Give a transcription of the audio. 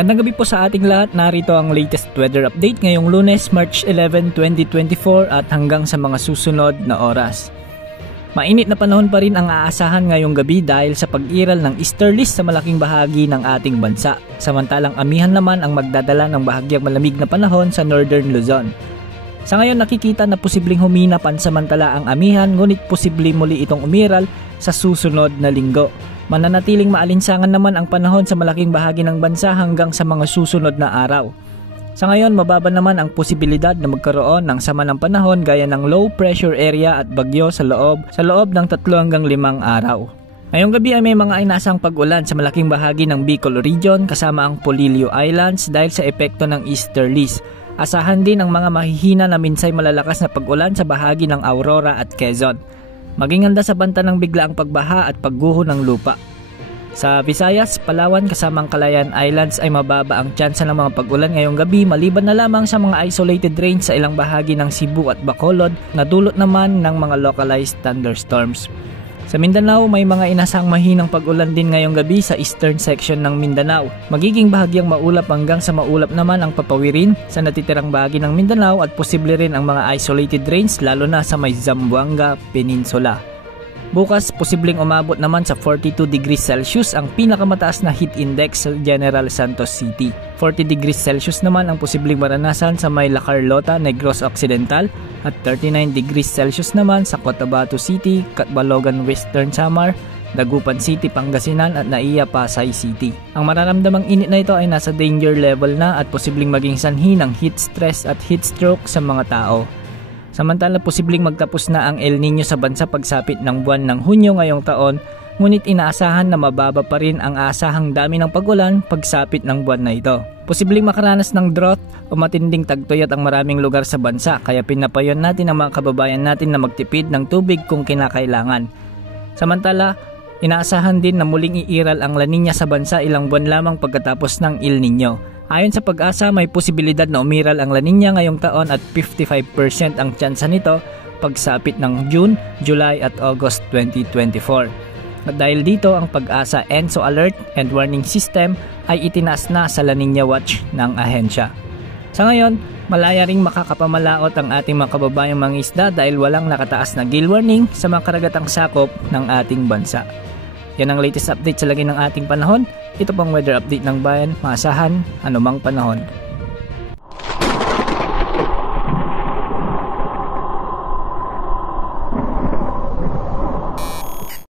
Magandang gabi po sa ating lahat. Narito ang latest weather update ngayong Lunes, March 11, 2024 at hanggang sa mga susunod na oras. Mainit na panahon pa rin ang aasahan ngayong gabi dahil sa pag-iral ng easterlies sa malaking bahagi ng ating bansa. Samantalang amihan naman ang magdadala ng bahagyang malamig na panahon sa Northern Luzon. Sa ngayon nakikita na posibleng humina pansamantala ang amihan, ngunit posibleng muli itong umiral sa susunod na linggo. Mananatiling maalinsangan naman ang panahon sa malaking bahagi ng bansa hanggang sa mga susunod na araw. Sa ngayon, mababa naman ang posibilidad na magkaroon ng sama ng panahon gaya ng low pressure area at bagyo sa loob ng 3 hanggang 5 araw. Ngayong gabi ay may mga inasang pag-ulan sa malaking bahagi ng Bicol Region kasama ang Polillo Islands dahil sa epekto ng easterlies. Asahan din ang mga mahihina na minsay malalakas na pag-ulan sa bahagi ng Aurora at Quezon. Maging handa sa banta ng biglaang pagbaha at pagguho ng lupa. Sa Visayas, Palawan kasamang Calayan Islands ay mababa ang tsansa ng mga pag-ulan ngayong gabi maliban na lamang sa mga isolated rains sa ilang bahagi ng Cebu at Bacolod na dulot naman ng mga localized thunderstorms. Sa Mindanao, may mga inasang mahinang pag-ulan din ngayong gabi sa eastern section ng Mindanao. Magiging bahagyang maulap hanggang sa maulap naman ang papawirin sa natitirang bahagi ng Mindanao at posible rin ang mga isolated rains lalo na sa may Zamboanga Peninsula. Bukas, posibleng umabot naman sa 42 degrees Celsius ang pinakamataas na heat index sa General Santos City. 40 degrees Celsius naman ang posibleng maranasan sa may La Carlota, Negros Occidental at 39 degrees Celsius naman sa Cotabato City, Catbalogan Western Samar, Dagupan City, Pangasinan at Naiya, Pasay City. Ang mararamdamang init na ito ay nasa danger level na at posibleng maging sanhi ng heat stress at heat stroke sa mga tao. Samantala posibleng magtapos na ang El Nino sa bansa pagsapit ng buwan ng Hunyo ngayong taon, ngunit inaasahan na mababa pa rin ang asahang dami ng pag-ulan pagsapit ng buwan na ito. Posibleng makaranas ng drought o matinding tagtuyot ang maraming lugar sa bansa kaya pinapayon natin ang mga kababayan natin na magtipid ng tubig kung kinakailangan. Samantala, inaasahan din na muling iiral ang La Nina sa bansa ilang buwan lamang pagkatapos ng El Nino. Ayon sa Pag-asa, may posibilidad na umiral ang La Nina ngayong taon at 55% ang tsansa nito pagsapit ng June, July at August 2024. At dahil dito, ang Pag-asa ENSO Alert and Warning System ay itinaas na sa La Nina Watch ng ahensya. Sa ngayon, malaya ring makakapamalaot ang ating mga kababayang mangingisda dahil walang nakataas na gale warning sa mga karagatang sakop ng ating bansa. Yan ang latest update sa lagay ng ating panahon. Ito pang weather update ng bayan, maasahan anumang panahon.